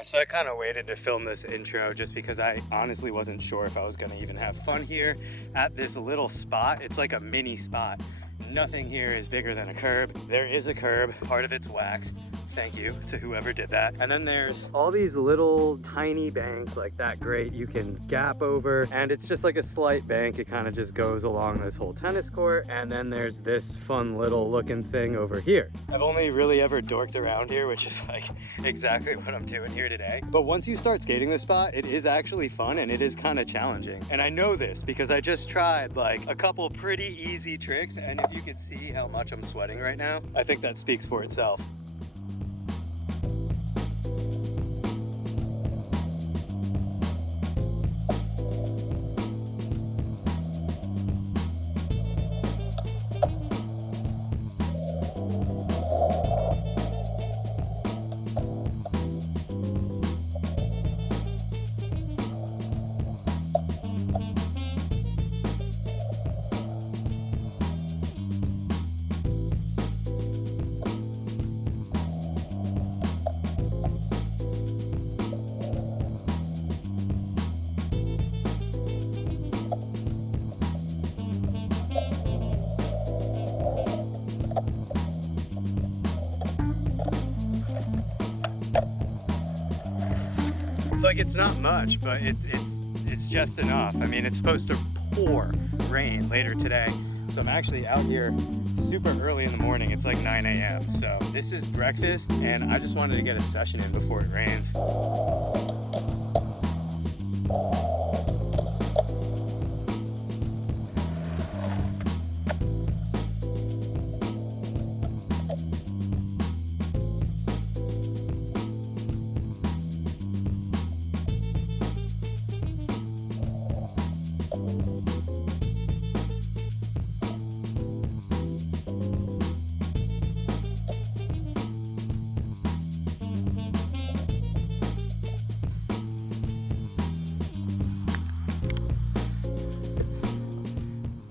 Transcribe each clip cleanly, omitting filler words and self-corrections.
Alright, so I kind of waited to film this intro just because I honestly wasn't sure if I was going to even have fun here at this little spot. It's like a mini spot. Nothing here is bigger than a curb. There is a curb, part of it's waxed. Thank you to whoever did that. And then there's all these little tiny banks like that grate you can gap over, and it's just like a slight bank. It kind of just goes along this whole tennis court, and then there's this fun little looking thing over here. I've only really ever dorked around here, which is like exactly what I'm doing here today. But once you start skating this spot, it is actually fun and it is kind of challenging. And I know this because I just tried like a couple pretty easy tricks, and if you could see how much I'm sweating right now, I think that speaks for itself. It's like it's not much, but it's just enough. I mean, it's supposed to pour rain later today, so I'm actually out here super early in the morning. It's like 9 a.m. So this is breakfast, and I just wanted to get a session in before it rains.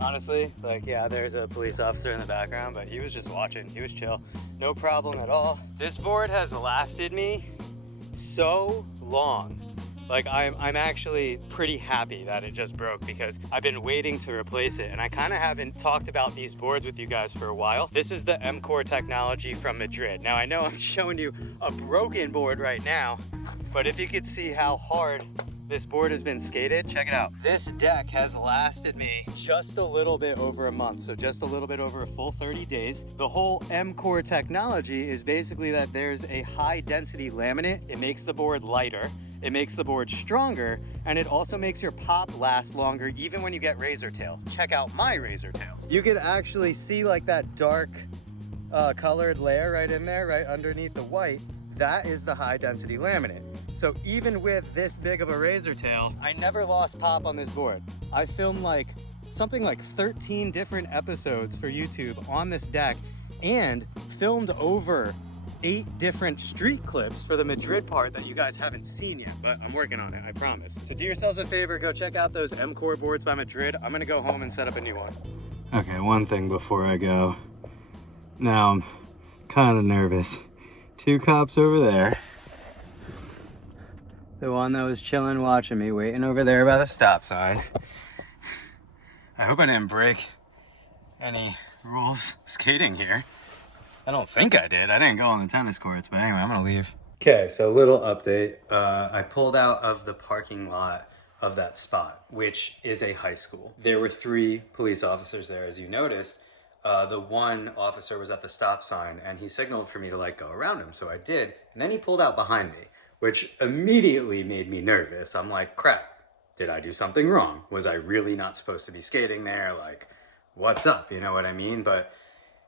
Honestly, like, yeah, there's a police officer in the background, but he was just watching. He was chill. No problem at all. This board has lasted me so long. Like, I'm actually pretty happy that it just broke because I've been waiting to replace it, and I kind of haven't talked about these boards with you guys for a while. This is the M-Core technology from Madrid. Now, I know I'm showing you a broken board right now, but if you could see how hard this board has been skated, check it out. This deck has lasted me just a little bit over a month, so just a little bit over a full 30 days. The whole M-Core technology is basically that there's a high density laminate. It makes the board lighter, it makes the board stronger, and it also makes your pop last longer even when you get razor tail. Check out my razor tail. You could actually see like that dark colored layer right in there, right underneath the white. That is the high density laminate. So even with this big of a razor tail, I never lost pop on this board. I filmed like something like 13 different episodes for YouTube on this deck and filmed over 8 different street clips for the Madrid part that you guys haven't seen yet, but I'm working on it, I promise. So do yourselves a favor, go check out those M-Core boards by Madrid. I'm gonna go home and set up a new one. Okay, one thing before I go. Now I'm kind of nervous. 2 cops over there. The one that was chilling watching me, waiting over there by the stop sign. I hope I didn't break any rules skating here. I don't think I did. I didn't go on the tennis courts, but anyway, I'm gonna leave. Okay, so a little update. I pulled out of the parking lot of that spot, which is a high school. There were 3 police officers there, as you noticed. The one officer was at the stop sign and he signaled for me to like go around him, so I did. And then he pulled out behind me, which immediately made me nervous. I'm like, crap, did I do something wrong? Was I really not supposed to be skating there? Like, what's up? You know what I mean? But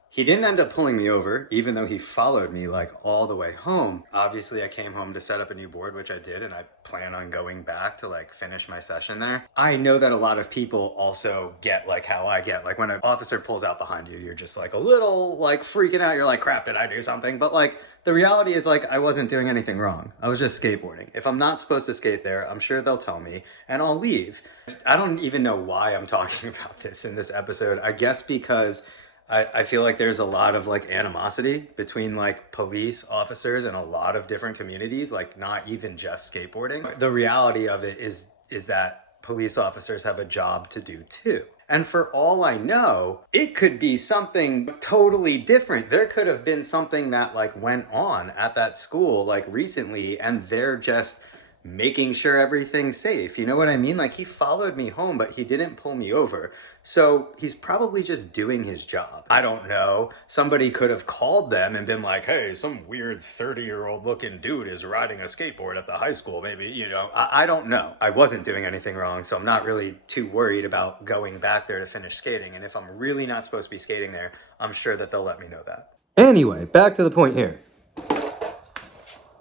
he didn't end up pulling me over, even though he followed me like all the way home. Obviously, I came home to set up a new board, which I did, and I plan on going back to like finish my session there. I know that a lot of people also get like how I get. Like when an officer pulls out behind you, you're just like a little like freaking out. You're like, crap, did I do something? But like, the reality is like, I wasn't doing anything wrong. I was just skateboarding. If I'm not supposed to skate there, I'm sure they'll tell me and I'll leave. I don't even know why I'm talking about this in this episode. I guess because I feel like there's a lot of like animosity between like police officers in a lot of different communities, like not even just skateboarding. The reality of it is that police officers have a job to do too. And for all I know, it could be something totally different. There could have been something that like went on at that school like recently, and they're just making sure everything's safe. You know what I mean? Like he followed me home, but he didn't pull me over. So he's probably just doing his job. I don't know. Somebody could have called them and been like, hey, some weird 30-year-old looking dude is riding a skateboard at the high school. Maybe, you know, I don't know. I wasn't doing anything wrong, so I'm not really too worried about going back there to finish skating. And if I'm really not supposed to be skating there, I'm sure that they'll let me know that. Anyway, back to the point here.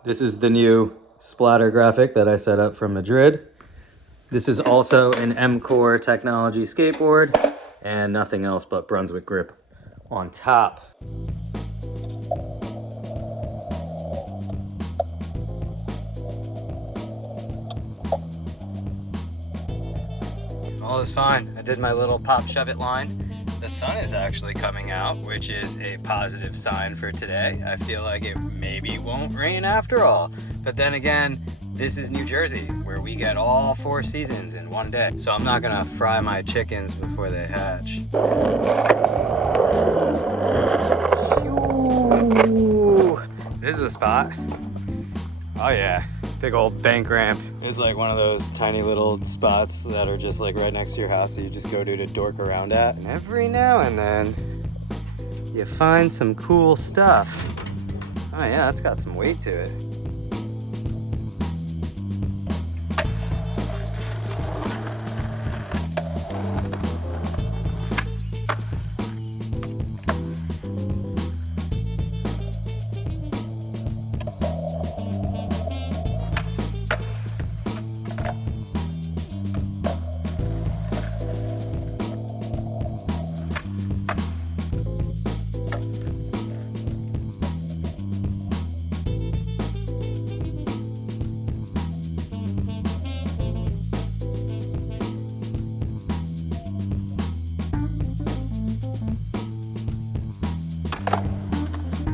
This is the new splatter graphic that I set up from Madrid. This is also an M-Core technology skateboard and nothing else but Brunswick grip on top. All is fine. I did my little pop shove it line. The sun is actually coming out, which is a positive sign for today. I feel like it maybe won't rain after all. But then again, this is New Jersey, where we get all 4 seasons in one day. So I'm not gonna fry my chickens before they hatch. Ooh, this is a spot. Oh yeah, big old bank ramp. It's like one of those tiny little spots that are just like right next to your house that you just go to dork around at. And every now and then, you find some cool stuff. Oh yeah, it's got some weight to it.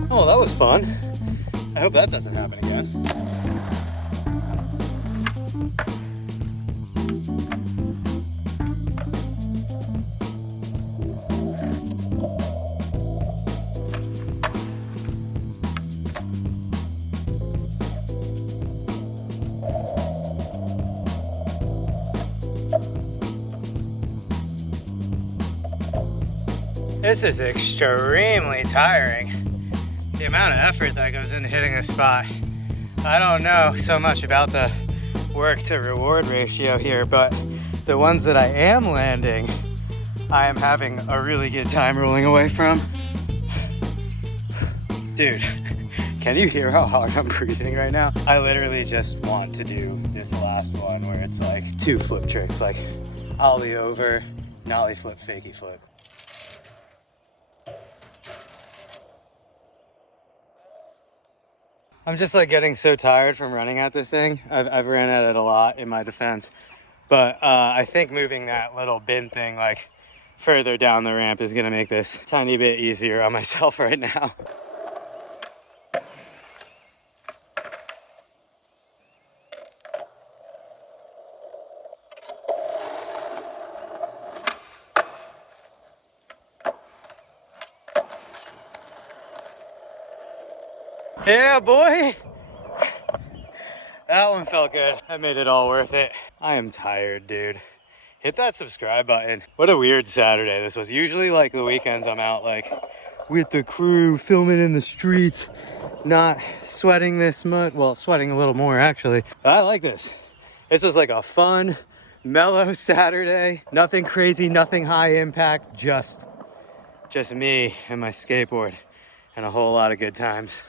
Oh, that was fun. I hope that doesn't happen again. This is extremely tiring. The amount of effort that goes into hitting this spot. I don't know so much about the work to reward ratio here, but the ones that I am landing, I am having a really good time rolling away from. Dude, can you hear how hard I'm breathing right now? I literally just want to do this last one where it's like 2 flip tricks, like ollie over, nollie flip, fakie flip. I'm just like getting so tired from running at this thing. I've ran at it a lot in my defense, but I think moving that little bin thing like further down the ramp is gonna make this a tiny bit easier on myself right now. Yeah, boy. That one felt good. That made it all worth it. I am tired, dude. Hit that subscribe button. What a weird Saturday this was. Usually like the weekends I'm out like with the crew filming in the streets, not sweating this much. Well, sweating a little more actually. I like this. This was like a fun, mellow Saturday. Nothing crazy, nothing high impact, just me and my skateboard and a whole lot of good times.